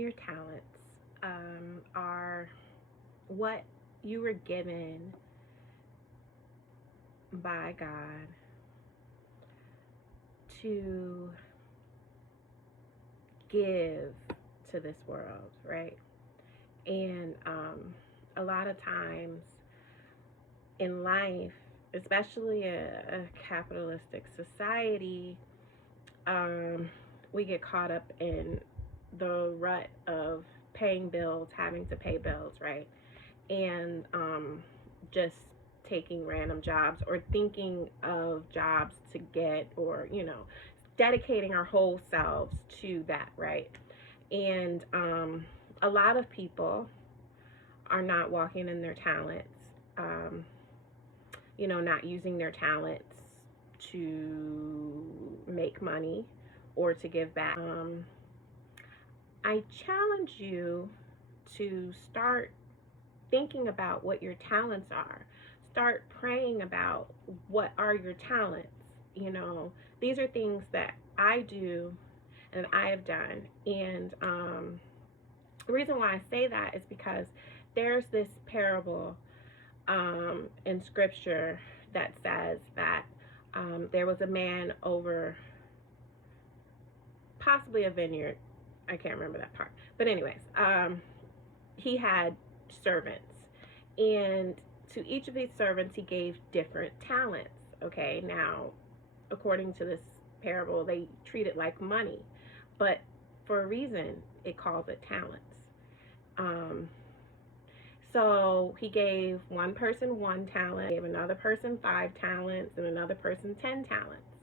Your talents are what you were given by God to give to this world, right? And a lot of times in life, especially a capitalistic society, um, we get caught up in the rut of paying bills, having to pay bills, right? And just taking random jobs or thinking of jobs to get, or, dedicating our whole selves to that, right? And a lot of people are not walking in their talents, um, not using their talents to make money or to give back. I challenge you to start thinking about what your talents are. Start praying about what are your talents. These are things that I do and I have done. And the reason why I say that is because there's this parable in scripture that says that there was a man over possibly a vineyard. I can't remember that part. But anyways, he had servants. And to each of these servants, he gave different talents. Okay, now, according to this parable, they treat it like money. But for a reason, it calls it talents. So he gave one person 1 talent, gave another person 5 talents, and another person 10 talents.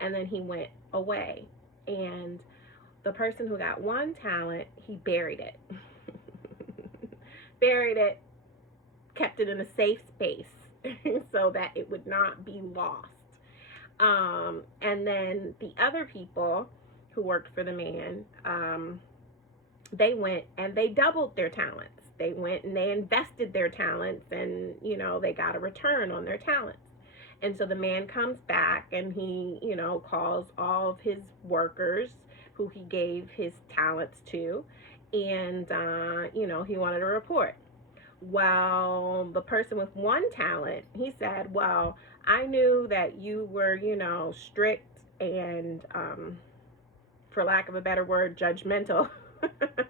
And then he went away. And the person who got 1 talent, he buried it. Buried it, kept it in a safe space so that it would not be lost. And then the other people who worked for the man, they went and they doubled their talents. They went and they invested their talents, and, they got a return on their talents. And so the man comes back and he, calls all of his workers who he gave his talents to, and, he wanted a report. Well, the person with 1 talent, he said, well, I knew that you were, strict and, for lack of a better word, judgmental.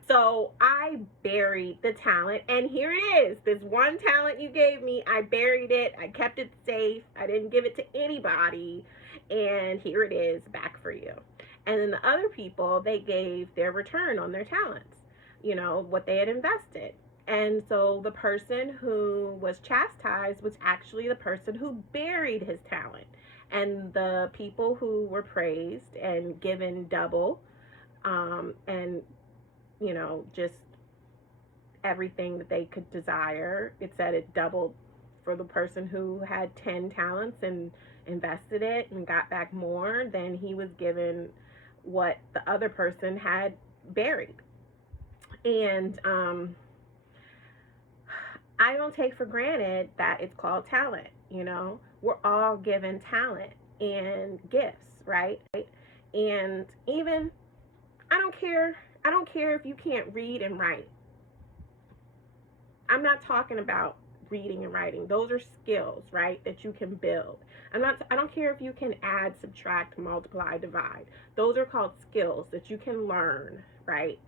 So I buried the talent, and here it is. This 1 talent you gave me, I buried it. I kept it safe. I didn't give it to anybody. And here it is back for you. And then the other people, they gave their return on their talents, what they had invested. And so the person who was chastised was actually the person who buried his talent. And the people who were praised and given double, and, just everything that they could desire. It said it doubled for the person who had 10 talents and invested it and got back more than he was given what the other person had buried. And I don't take for granted that it's called talent. We're all given talent and gifts, right? And even, I don't care if you can't read and write. I'm not talking about reading and writing. Those are skills, right, that you can build. I don't care if you can add, subtract, multiply, divide. Those are called skills that you can learn, right?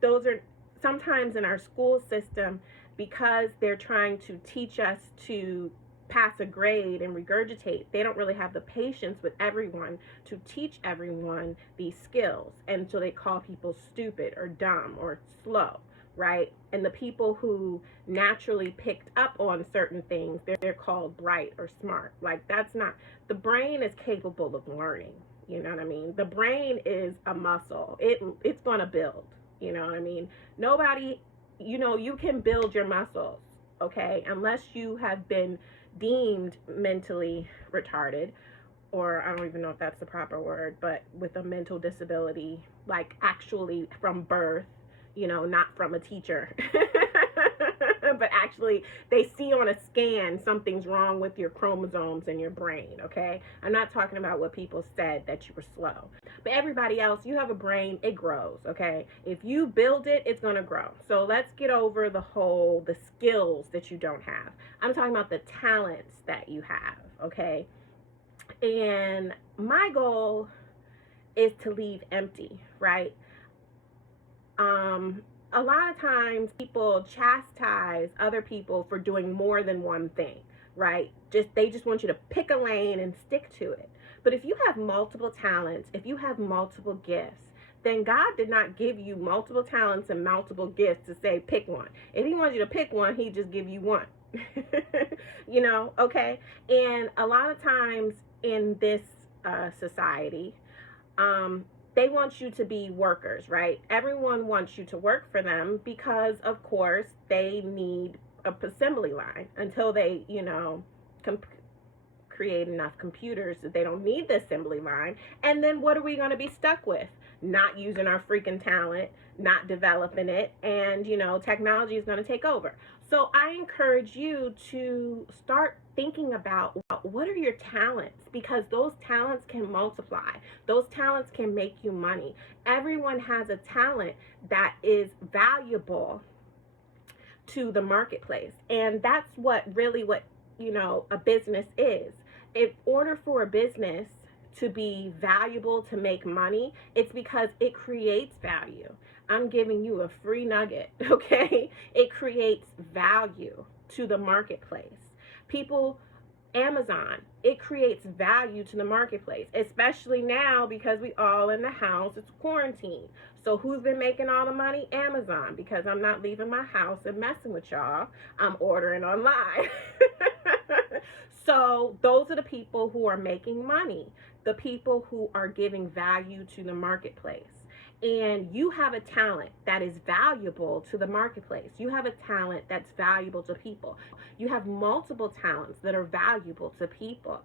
Those are sometimes in our school system, because they're trying to teach us to pass a grade and regurgitate, they don't really have the patience with everyone to teach everyone these skills. And so they call people stupid or dumb or slow, right? And the people who naturally picked up on certain things, they're called bright or smart. Like, that's not, the brain is capable of learning. You know what I mean? The brain is a muscle. It's going to build. You know what I mean? Nobody, you can build your muscles, okay? Unless you have been deemed mentally retarded, or I don't even know if that's the proper word, but with a mental disability, like actually from birth, not from a teacher, but actually they see on a scan something's wrong with your chromosomes in your brain, okay? I'm not talking about what people said that you were slow. But everybody else, you have a brain, it grows, okay? If you build it, it's going to grow. So let's get over the skills that you don't have. I'm talking about the talents that you have, okay? And my goal is to leave empty, right? A lot of times people chastise other people for doing more than one thing, right? They just want you to pick a lane and stick to it. But if you have multiple talents, if you have multiple gifts, then God did not give you multiple talents and multiple gifts to say pick one. If he wants you to pick one, he'd just give you one. You know, okay? And a lot of times in this society, they want you to be workers, right? Everyone wants you to work for them because, of course, they need a assembly line until they, you know, create enough computers that they don't need the assembly line. And then what are we going to be stuck with? Not using our freaking talent, not developing it, and, you know, technology is going to take over. So I encourage you to start thinking about what are your talents, because those talents can multiply. Those talents can make you money. Everyone has a talent that is valuable to the marketplace. And that's what you know, a business is. In order for a business to be valuable, to make money, it's because it creates value. I'm giving you a free nugget, okay? It creates value to the marketplace. Amazon, it creates value to the marketplace, especially now because we all in the house, it's quarantine. So who's been making all the money? Amazon, because I'm not leaving my house and messing with y'all. I'm ordering online. So those are the people who are making money, the people who are giving value to the marketplace. And you have a talent that is valuable to the marketplace. You have a talent that's valuable to people. You have multiple talents that are valuable to people.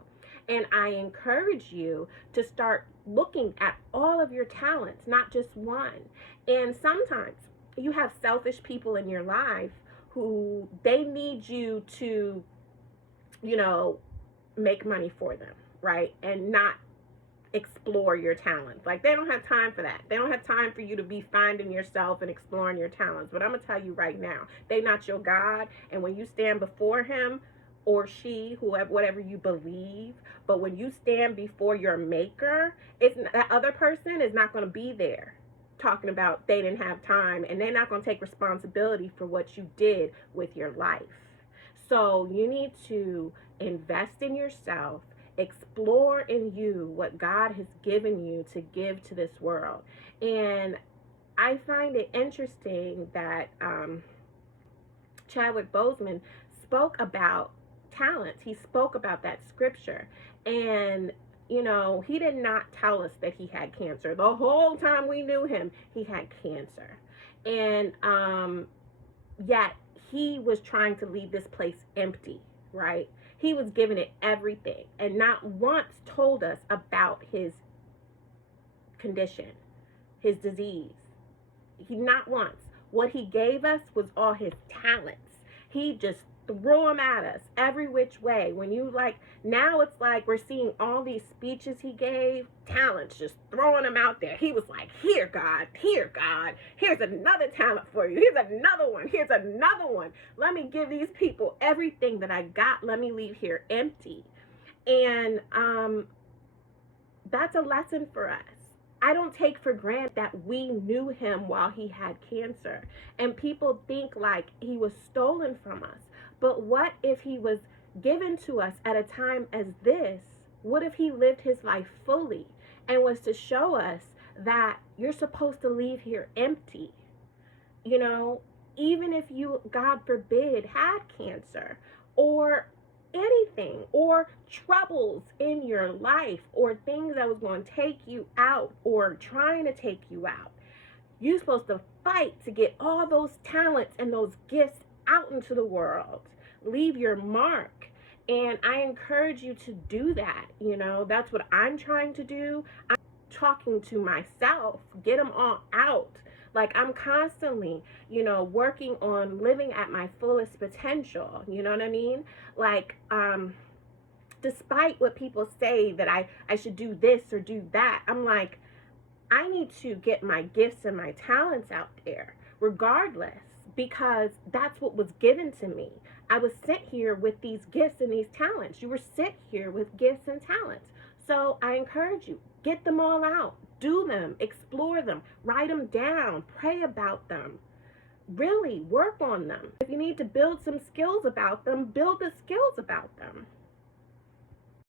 And I encourage you to start looking at all of your talents, not just one. And sometimes you have selfish people in your life who they need you to, you know, make money for them, right? And not explore your talents. Like, they don't have time for that. They don't have time for you to be finding yourself and exploring your talents. But I'm gonna tell you right now, they're not your God. And when you stand before him or she, whoever, whatever you believe, but when you stand before your maker, that other person is not going to be there talking about they didn't have time, and they're not going to take responsibility for what you did with your life. So you need to invest in yourself, explore in you what God has given you to give to this world. And I find it interesting that Chadwick Boseman spoke about talents. He spoke about that scripture. And, you know, he did not tell us that he had cancer. The whole time we knew him, he had cancer. And yet he was trying to leave this place empty, right? He was giving it everything and not once told us about his condition, his disease. Not once. What he gave us was all his talents. He just threw them at us every which way. When you now it's like we're seeing all these speeches he gave, talents, just throwing them out there. He was like, here, God, here's another talent for you. Here's another one. Here's another one. Let me give these people everything that I got. Let me leave here empty. And that's a lesson for us. I don't take for granted that we knew him while he had cancer. And people think like he was stolen from us. But what if he was given to us at a time as this? What if he lived his life fully and was to show us that you're supposed to leave here empty? You know, even if you, God forbid, had cancer or anything, or troubles in your life, or things that was going to take you out or trying to take you out, you're supposed to fight to get all those talents and those gifts out into the world. Leave your mark. And I encourage you to do that. You know, that's what I'm trying to do. I'm talking to myself, get them all out. Like, I'm constantly, working on living at my fullest potential. You know what I mean? Like, despite what people say that I should do this or do that, I'm like, I need to get my gifts and my talents out there, regardless, because that's what was given to me. I was sent here with these gifts and these talents. You were sent here with gifts and talents. So I encourage you, get them all out, do them, explore them, write them down, pray about them, really work on them. If you need to build some skills about them, build the skills about them.